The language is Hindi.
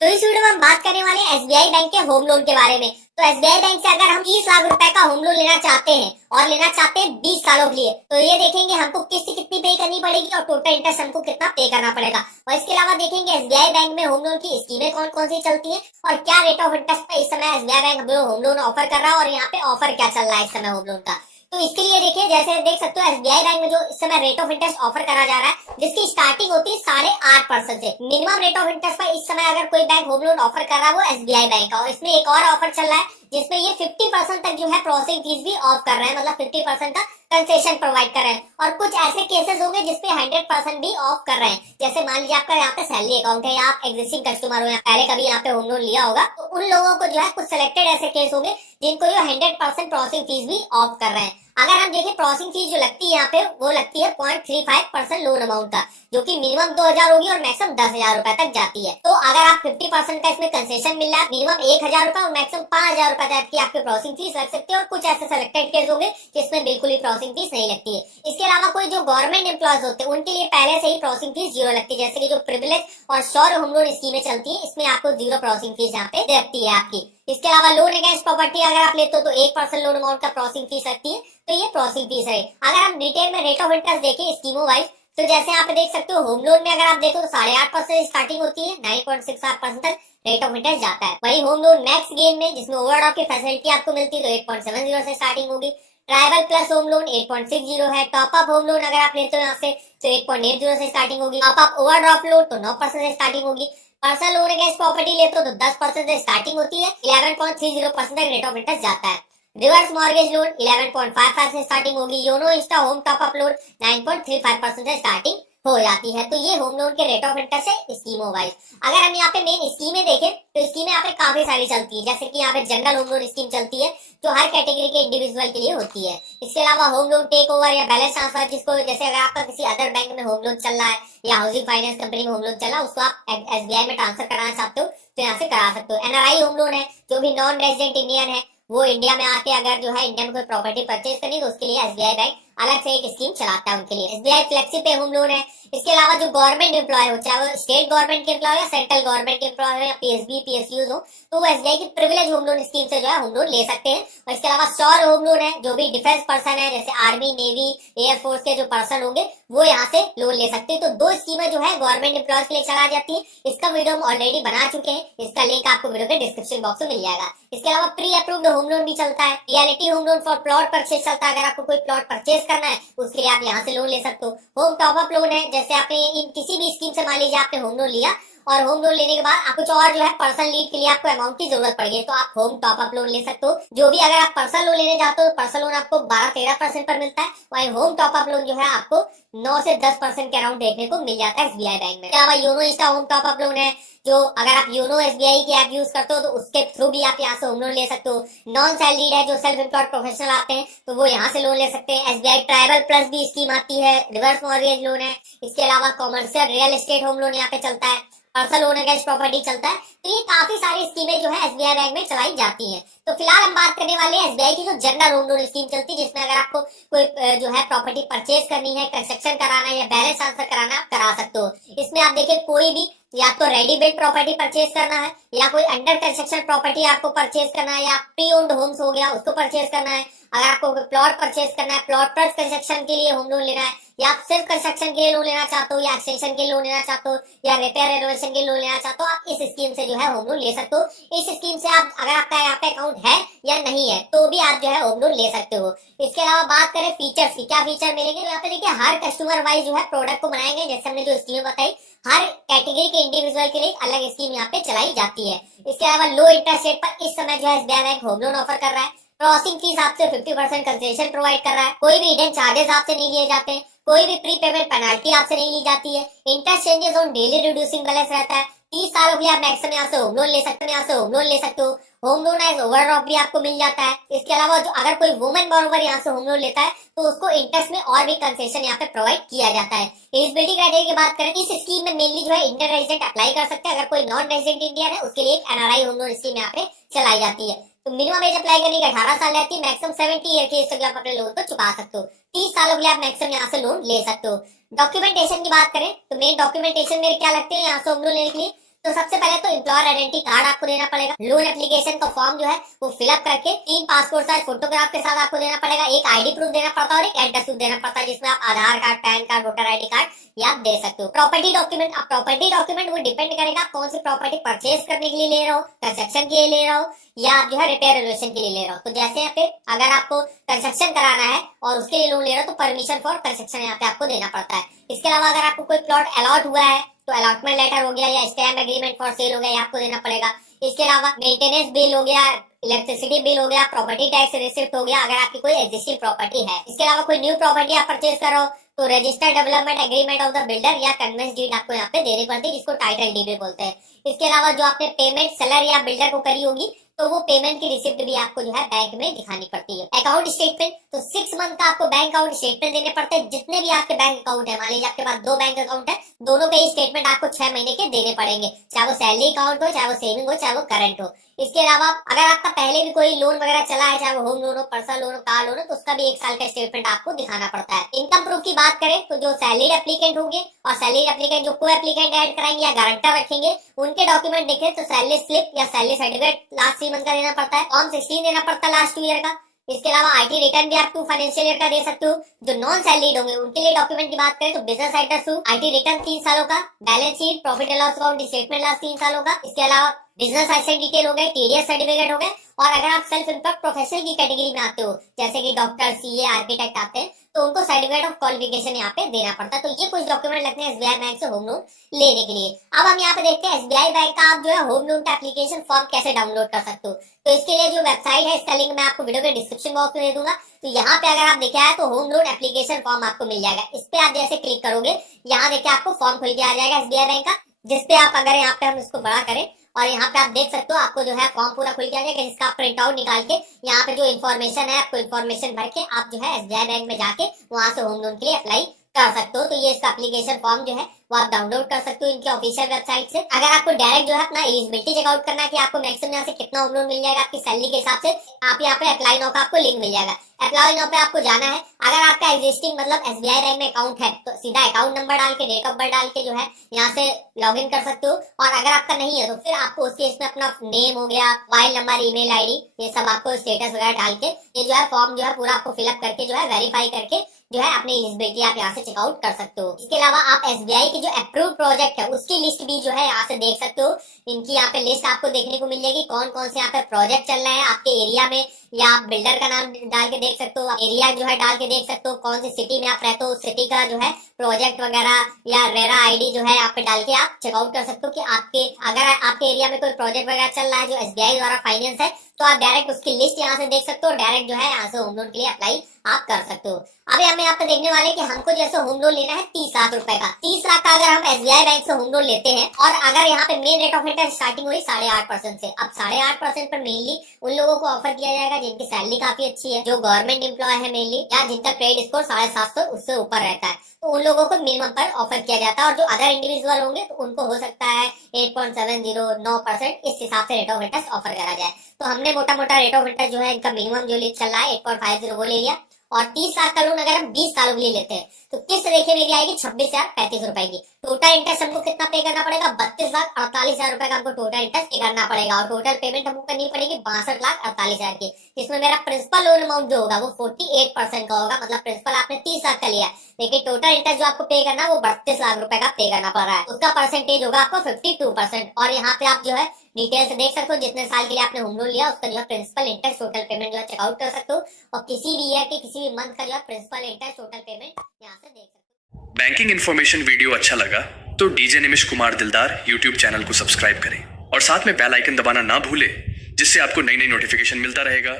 तो इस वीडियो में हम बात करने वाले हैं एसबीआई बैंक के होम लोन के बारे में। तो एसबीआई बैंक से अगर हम 30 लाख रुपए का होम लोन लेना चाहते हैं और लेना चाहते हैं 20 सालों के लिए, तो ये देखेंगे हमको किस्ती कितनी पे करनी पड़ेगी और टोटल इंटरेस्ट हमको कितना पे करना पड़ेगा। और इसके अलावा देखेंगे एसबीआई बैंक में होम लोन की स्कीमें कौन कौन सी चलती है और क्या रेट ऑफ इंटरेस्ट पे इस समय SBI bank home loan offer कर रहा है और यहाँ पे ऑफर क्या चल रहा है इस समय होम लोन का। तो इसके लिए देखिए, जैसे देख सकते हो एसबीआई बैंक में जो इस समय रेट ऑफ इंटरेस्ट ऑफर करा जा रहा है, जिसकी स्टार्टिंग होती है 8.5% से। मिनिमम रेट ऑफ इंटरेस्ट पर इस समय अगर कोई बैंक होम लोन ऑफर कर रहा है वो एसबीआई बैंक का। और इसमें एक और ऑफर चल रहा है जिसमें ये 50% तक जो है प्रोसेसिंग फीस भी ऑफ कर रहे हैं, मतलब 50% का कंसेशन प्रोवाइड कर रहे हैं। और कुछ ऐसे केसेस होंगे जिसपे 100% भी ऑफ कर रहे हैं। जैसे मान लीजिए आपका यहाँ पे सैलरी अकाउंट है या आप एग्जिस्टिंग कस्टमर हो या पहले कभी यहाँ पे होम लोन लिया होगा, तो उन लोगों को जो है कुछ सिलेक्टेड ऐसे केस होंगे जिनको जो 100% प्रोसेसिंग फीस भी ऑफ कर रहे हैं। अगर हम देखें प्रोसेसिंग फीस जो लगती है यहाँ पे वो लगती है 0.35% लोन अमाउंट का, जो कि मिनिमम 2000 होगी और मैक्सिमम 10,000 रुपए तक जाती है। तो अगर आप 50% का इसमें कंसेशन मिल रहा है, मिनिमम 1000 रुपए और मैक्सिमम 5000 रुपए तक की आपकी प्रोसेसिंग फीस लग सकती है। और कुछ ऐसे सिलेक्टेड केस होंगे जिसमें बिल्कुल ही प्रोसेसिंग फीस नहीं लगती है। इसके अलावा कोई जो गवर्नमेंट एम्प्लॉयज होते हैं उनके लिए पहले से ही प्रोसेसिंग फीस जीरो लगती है, जैसे कि जो प्रिविलेज और श्योर होम लोन स्कीमें चलती है, इसमें आपको जीरो प्रोसेसिंग फीस यहाँ पे लगती है आपकी। इसके अलावा लोन अगेंस्ट प्रॉपर्टी अगर आप लेते हो तो 1% लोन अमाउंट का प्रोसेसिंग फीस लगती है, तो ये प्रोसेसिंग फीस है। अगर हम डिटेल में रेट ऑफ इंटरेस्ट देखें स्कीमों वाइज, तो जैसे आप देख सकते हो होम लोन में अगर आप देखो तो 8.5% स्टार्टिंग होती है, 9.68% तक रेट ऑफ इंटरेस्ट जाता है। वही होम लोन मैक्स गेम में जिसमें ओवरड्राफ्ट की फैसिलिटी आपको मिलती है तो 8.70 से स्टार्टिंग होगी। ट्राइबल प्लस होम लोन 8.60 है। टॉप अप होम लोन अगर आप लेते हो यहाँ से तो 8.80 से स्टार्टिंग होगी। टॉप अप ओवरड्राफ्ट लोन तो 9% से स्टार्टिंग होगी। पर्सनल लोन अगेंस्ट प्रॉपर्टी लेते हो तो 10% से स्टार्टिंग होती है, 11.30% तक रेट ऑफ इंटरेस्ट जाता है। रिवर्स मॉर्गेज लोन 11.55 से स्टार्टिंग होगी। YONO Insta home top up loan 9.35% से स्टार्टिंग हो जाती है। तो ये होम लोन के रेट ऑफ इंटरेस्ट है स्कीमों वाइज। अगर हम यहाँ पे मेन स्कीमें देखें तो स्कीमें यहाँ पे काफी सारी चलती है, जैसे कि यहाँ पे जनरल होम लोन स्कीम चलती है जो हर कैटेगरी के इंडिविजुअल के लिए होती है। इसके अलावा होम लोन टेक ओवर या बैलेंस ट्रांसफर, जिसको जैसे अगर आपका किसी अदर बैंक में होम लोन चल रहा है या हाउसिंग फाइनेंस कंपनी में होम लोन चल रहा है, उसको आप एसबीआई में ट्रांसफर कराना चाहते हो तो यहाँ से करा सकते हो। एनआरआई होम लोन है, जो भी नॉन रेजिडेंट इंडियन है वो इंडिया में आके अगर जो है इंडिया में कोई प्रॉपर्टी परचेज करनी तो उसके लिए एसबीआई बैंक अलग से एक स्कीम चलाता है उनके लिए। एसबीआई फ्लेक्सी पे होम लोन है। इसके अलावा जो गवर्नमेंट एम्प्लॉय हो, चाहे वो स्टेट गवर्नमेंट के एम्प्लॉय या सेंट्रल गवर्नमेंट के एम्प्लॉय हो या पीएसबी पीएसयू हो, तो वो एसबीआई की प्रिविलेज होम लोन स्कीम से जो है होम लोन ले सकते हैं। और इसके अलावा श्योर होम लोन है, जो भी डिफेंस पर्सन है जैसे आर्मी नेवी एयरफोर्स के जो पर्सन होंगे वो यहाँ से लोन ले सकते हैं। तो दो स्कीमें जो है गवर्नमेंट एम्प्लॉयज के लिए चला जाती है। इसका वीडियो हम ऑलरेडी बना चुके हैं, इसका लिंक आपको वीडियो के डिस्क्रिप्शन बॉक्स में मिल जाएगा। इसके अलावा प्री अप्रूव्ड होम लोन भी चलता है। Reality home loan for plot purchase चलता है, अगर आपको कोई प्लॉट परचेज करना है उसके लिए आप यहाँ से लोन ले सकते हो। होम टॉप अप लोन है, जैसे आपने इन किसी भी स्कीम से मान लीजिए आपने होम लोन लिया और होम लोन लेने के बाद आप कुछ और जो है पर्सनल नीड के लिए आपको अमाउंट की जरूरत पड़ गई तो आप होम टॉप अप लोन ले सकते हो। जो भी अगर आप पर्सनल लोन लेने जाते हो तो पर्सनल लोन आपको 12-13% पर मिलता है, वही होम टॉप अप लोन जो है आपको 9 से 10% के अराउंड देखने को मिल जाता है एसबीआई बैंक में। इसके अलावा YONO Insta home top up loan है, जो अगर आप योनो एसबीआई की ऐप यूज करते हो तो उसके थ्रू भी आप यहाँ से होम लोन ले सकते हो। नॉन सैलरीड है, जो सेल्फ एम्प्लॉयड प्रोफेशनल आते हैं तो वो यहाँ से लोन ले सकते हैं। एसबीआई ट्राइबल प्लस भी स्कीम आती है। रिवर्स मॉर्गेज लोन है। इसके अलावा commercial real estate home loan यहाँ पे चलता है। पर्सनल लोन अगेंस्ट प्रॉपर्टी चलता है। तो ये काफी सारी स्कीमें जो है एसबीआई बैंक में चलाई जाती हैं। तो फिलहाल हम बात करने वाले हैं एसबीआई की जो जनरल होम लोन स्कीम चलती है, जिसमें अगर आपको कोई जो है प्रॉपर्टी परचेज करनी है, कंस्ट्रक्शन कराना है या बैलेंस ट्रांसफर कराना है, आप करा सकते हो। इसमें आप देखिए कोई भी या तो रेडी बिल्ट प्रॉपर्टी परचेज करना है या कोई अंडर कंस्ट्रक्शन प्रॉपर्टी आपको परचेज करना है या प्री ओन्ड होम्स हो गया उसको परचेज करना है। अगर आपको प्लॉट परचेज करना है, प्लॉट प्लस कंस्ट्रक्शन के लिए होम लोन लेना है या आप सिर्फ कंस्ट्रक्शन के लिए लोन लेना चाहते हो या एक्सटेंशन के लिए लोन लेना चाहते हो या रिपेयर रेनोवेशन के लिए लोन लेना चाहते हो, आप इस स्कीम से जो है होम लोन ले सकते हो। इस स्कीम से आप अगर आपका यहाँ पे अकाउंट है या नहीं है तो भी आप जो है होम लोन ले सकते हो। इसके अलावा बात करें फीचर्स की, क्या फीचर मिलेंगे, तो यहाँ पे देखिए हर कस्टमर वाइज जो है प्रोडक्ट को बनाएंगे। जैसे हमने जो स्कीम बताई, हर कैटेगरी के इंडिविजुअल के लिए अलग स्कीम यहाँ पे चलाई जाती है। इसके अलावा लो इंटरेस्ट रेट पर इस समय जो है SBI bank home loan offer कर रहा है। प्रोसेसिंग फीस आपसे 50% कंसेशन प्रोवाइड कर रहा है। कोई भी हिडन चार्जेस आपसे नहीं लिए जाते हैं, कोई भी प्री पेमेंट पेनल्टी आपसे नहीं ली जाती है। Interest changes on daily reducing balance रहता है। 30 सालों के लिए आप मैक्सिमम यहाँ से होम लोन ले सकते हो, यहाँ से होम लोन ले सकते हो। होम लोन एज ओवरड्राफ्ट भी आपको मिल जाता है। इसके अलावा जो अगर कोई वुमेन बॉरोवर यहाँ से होम लोन लेता है तो उसको इंटरेस्ट में और भी कंसेशन यहाँ पे प्रोवाइड किया जाता है। एलिजिबिलिटी क्राइटेरिया की बात करें, इस स्कीम में मेनली जो है इंडियन रेजिडेंट अप्लाई कर सकते हैं। अगर कोई नॉन रेजिडेंट इंडियन है उसके लिए एक एनआरआई होम लोन स्कीम यहाँ पे चलाई जाती है। तो मिनिमम एज अप्लाई करने की 18 साल रहती है, मैक्सिमम 70 ईयर की एज तक आप अपने लोन को चुका सकते हो। 30 सालों के लिए आप मैक्सिमम यहाँ से लोन ले सकते हो। डॉक्यूमेंटेशन की बात करें तो मेन डॉक्यूमेंटेशन मेरे क्या लगते हैं यहाँ से होम लोन लेने के लिए, तो सबसे पहले तो एम्प्लॉयर आइडेंटिटी कार्ड आपको देना पड़ेगा। लोन एप्लीकेशन का फॉर्म जो है वो फिलअप करके 3 पासपोर्ट साइज फोटोग्राफ के साथ आपको देना पड़ेगा। एक आईडी प्रूफ देना पड़ता है और एक एड्रेस प्रूफ देना पड़ता है, जिसमें आप Aadhaar card, PAN card, voter ID card या आप दे सकते हो। प्रॉपर्टी डॉक्यूमेंट, अब प्रॉपर्टी डॉक्यूमेंट वो डिपेंड करेगा आप कौन सी प्रॉपर्टी परचेज करने के लिए ले रहे हो, कंस्ट्रक्शन के लिए ले रहे हो या आप जो है रिपेयर रेनोवेशन के लिए ले रहे हो। तो जैसे यहाँ पे अगर आपको कंस्ट्रक्शन कराना है और उसके लिए लोन ले रहे हो तो परमिशन फॉर कंस्ट्रक्शन यहाँ पे आपको देना पड़ता है। इसके अलावा अगर आपको कोई प्लॉट अलॉट हुआ है तो अलॉटमेंट लेटर हो गया या स्टैम्प एग्रीमेंट फॉर सेल हो गया, ये आपको देना पड़ेगा। इसके अलावा मेंटेनेंस बिल हो गया, इलेक्ट्रिसिटी बिल हो गया, प्रॉपर्टी टैक्स रिसिप्ट हो गया अगर आपकी कोई एग्जिस्टिंग प्रॉपर्टी है। इसके अलावा कोई न्यू प्रॉपर्टी आप परचेज करो तो registered development agreement of the builder या कन्वेंस डीड आपको यहाँ पे देनी पड़ती है, जिसको टाइटल डीड भी बोलते हैं। इसके अलावा जो आपने पेमेंट सेलर या बिल्डर को करी होगी तो वो पेमेंट की रिसिप्ट भी आपको जो है बैंक में दिखानी पड़ती है। अकाउंट स्टेटमेंट, तो 6 मंथ का आपको बैंक अकाउंट स्टेटमेंट देने पड़ते हैं। जितने भी आपके बैंक अकाउंट है, मान लीजिए आपके पास 2 बैंक अकाउंट है, दोनों के स्टेटमेंट आपको 6 महीने के देने पड़ेंगे, चाहे वो सैलरी अकाउंट हो, चाहे वो सेविंग हो, चाहे वो करंट हो। इसके अलावा अगर आपका पहले भी कोई लोन वगैरह चला है, चाहे वो होम लोन हो, पर्सनल लोन हो, कार लोन हो, तो उसका भी 1 साल का स्टेटमेंट आपको दिखाना पड़ता है। इनकम प्रूफ की बात करें तो जो सैलरीड एप्लीकेंट होंगे और सैलरीड एप्लीकेंट जो को एप्लीकेंट ऐड कराएंगे या गारंटर रखेंगे, उनके डॉक्यूमेंट देखें तो सैलरी स्लिप या सैलरी सर्टिफिकेट लास्ट 3 मंथ का देना पड़ता है, फॉर्म 16 देना पड़ता है लास्ट 2 ईयर का। इसके अलावा आईटी रिटर्न भी आप 2 फाइनेंशियल ईयर का दे सकते हो। जो नॉन सैलरीड होंगे उनके लिए डॉक्यूमेंट की बात करें तो business address proof, IT return 3 सालों का, balance sheet, profit and loss account statement last 3 सालों का। इसके अलावा बिजनेस लाइसेंस डिटेल हो गए, टीडीएस सर्टिफिकेट हो गए। और अगर आप सेल्फ एम्प्लॉयड प्रोफेशनल की कैटेगरी में आते हो, जैसे कि डॉक्टर, सीए, आर्किटेक्ट आते हैं, तो उनको सर्टिफिकेट ऑफ क्वालिफिकेशन यहाँ पे देना पड़ता है। तो ये कुछ डॉक्यूमेंट लगते हैं एसबीआई बैंक से होम लोन लेने के लिए। अब हम यहाँ पे देखते हैं एसबीआई बैंक का आप जो है होम लोन का एप्लीकेशन फॉर्म कैसे डाउनलोड कर सकते हो। तो इसके लिए जो वेबसाइट है इसका लिंक मैं आपको वीडियो के डिस्क्रिप्शन बॉक्स में दे दूंगा। तो यहाँ पे अगर आप देखा है तो होम लोन एप्लीकेशन फॉर्म आपको मिल जाएगा। इस पे आप जैसे क्लिक करोगे, यहाँ देखिए आपको फॉर्म खुल के आ जाएगा एसबीआई बैंक का, जिसपे आप अगर यहाँ पे हम इसको बड़ा करें और यहाँ पे आप देख सकते हो आपको जो है फॉर्म पूरा खुल के आ जाएगा, जिसका आप प्रिंट आउट निकाल के यहाँ पे जो इन्फॉर्मेशन है आपको इन्फॉर्मेशन भर के आप जो है एसबीआई बैंक में जाके वहां से होम लोन के लिए अप्लाई कर सकते हो। तो ये इसका एप्लीकेशन फॉर्म जो है वो आप डाउनलोड कर सकते हो इनके ऑफिशियल वेबसाइट से। अगर आपको डायरेक्ट जो है अपना एलिजिबिलिटी चेकआउट करना है कि आपको मैक्सिमम यहाँ से कितना होम लोन मिल जाएगा आपकी सैलरी के हिसाब से, आप यहाँ पे अप्लाई नाउ का आपको लिंक मिल जाएगा। अप्लाई नाउ पे आपको जाना है। अगर आपका एग्जिस्टिंग मतलब एसबीआई बैंक में अकाउंट है तो सीधा अकाउंट नंबर डाल के, डेट ऑफ बर्थ डाल के जो है यहाँ से लॉग इन कर सकते हो। और अगर आपका नहीं है तो फिर आपको उसके इसमें अपना नेम हो गया, मोबाइल नंबर, ईमेल आईडी, ये सब आपको स्टेटस वगैरह डाल के ये जो है फॉर्म जो है पूरा आपको फिलअप करके जो है वेरीफाई करके जो है अपनी एलिजिबिलिटी आप यहाँ से चेकआउट कर सकते हो। इसके अलावा आप एसबीआई की जो अप्रूव्ड प्रोजेक्ट है उसकी लिस्ट भी जो है यहाँ से देख सकते हो। इनकी यहाँ पे लिस्ट आपको देखने को मिल जाएगी, कौन कौन से यहाँ पे प्रोजेक्ट चल रहे हैं आपके एरिया में, या आप बिल्डर का नाम डाल के देख सकते हो, एरिया जो है डाल के देख सकते हो, कौन सी सिटी में आप रहते हो उस सिटी का जो है प्रोजेक्ट वगैरह या रेरा आईडी जो है यहाँ पे डाल के आप चेकआउट कर सकते हो कि आपके अगर आपके एरिया में कोई प्रोजेक्ट वगैरह चल रहा है जो एसबीआई द्वारा फाइनेंस है तो आप डायरेक्ट उसकी लिस्ट यहाँ से देख सकते हो, डायरेक्ट जो है यहाँ से होम लोन के लिए अप्लाई आप कर सकते हो। अभी हम यहाँ पे देखने वाले कि हमको जैसे होम लोन लेना है 30 लाख रुपए का। 30 लाख का अगर हम एसबीआई बैंक से होम लोन लेते हैं और अगर यहाँ पे main rate of interest starting हो रही 8.5% से। अब 8.5% पर मेनली उन लोगों को ऑफर किया जाएगा जिनकी सैलरी काफी अच्छी है, जो गवर्नमेंट एम्प्लॉय है मेनली, या जिनका क्रेडिट स्कोर 750 उससे ऊपर रहता है, तो उन लोगों को मिनिमम पर ऑफर किया जाता है। और जो अदर इंडिविजुअल होंगे तो उनको हो सकता है 8.709% इस हिसाब से रेट ऑफ इंटरेस्ट ऑफर करा जाए। तो हमने मोटा मोटा रेट ऑफ इंटरेस्ट जो है इनका मिनिमम जो चल रहा है 8.50 वो ले लिया। और 30 लाख का लोन अगर हम 20 सालों के लिए लेते हैं तो किस्त देखिए मेरी आएगी 26,035 रुपए की। टोटल इंटरेस्ट हमको कितना पे करना पड़ेगा? 32,48,000 रुपए का हमको टोटल इंटरेस्ट पे करना पड़ेगा। और टोटल पेमेंट हमको करनी पड़ेगी 62,48,000 की। इसमें मेरा प्रिंसिपल लोन अमाउंट जो होगा वो 48% का होगा, मतलब प्रिंसिपल आपने 30 लाख का लिया, लेकिन टोटल इंटरेस्ट जो आपको पे करना है वो 32 लाख रुपए का पे करना पड़ रहा है। उसका परसेंटेज होगा आपको 52%। और यहाँ पे आप जो है डिटेल से देख सकते हो जितने साल के लिए आपने होम लोन लिया उसका जो है प्रिंसिपल इंटरेस्ट टोटल पेमेंट जो है चेकआउट कर सकते हो। और किसी भी ईयर के किसी भी मंथ का जो है प्रिंसिपल इंटरेस्ट टोटल पेमेंट यहाँ से देख सकते हो। बैंकिंग इन्फॉर्मेशन वीडियो अच्छा लगा तो डीजे निमिष कुमार दिलदार यूट्यूब चैनल को सब्सक्राइब करें और साथ में बेल आइकन दबाना ना भूलें, जिससे आपको नई नई नोटिफिकेशन मिलता रहेगा।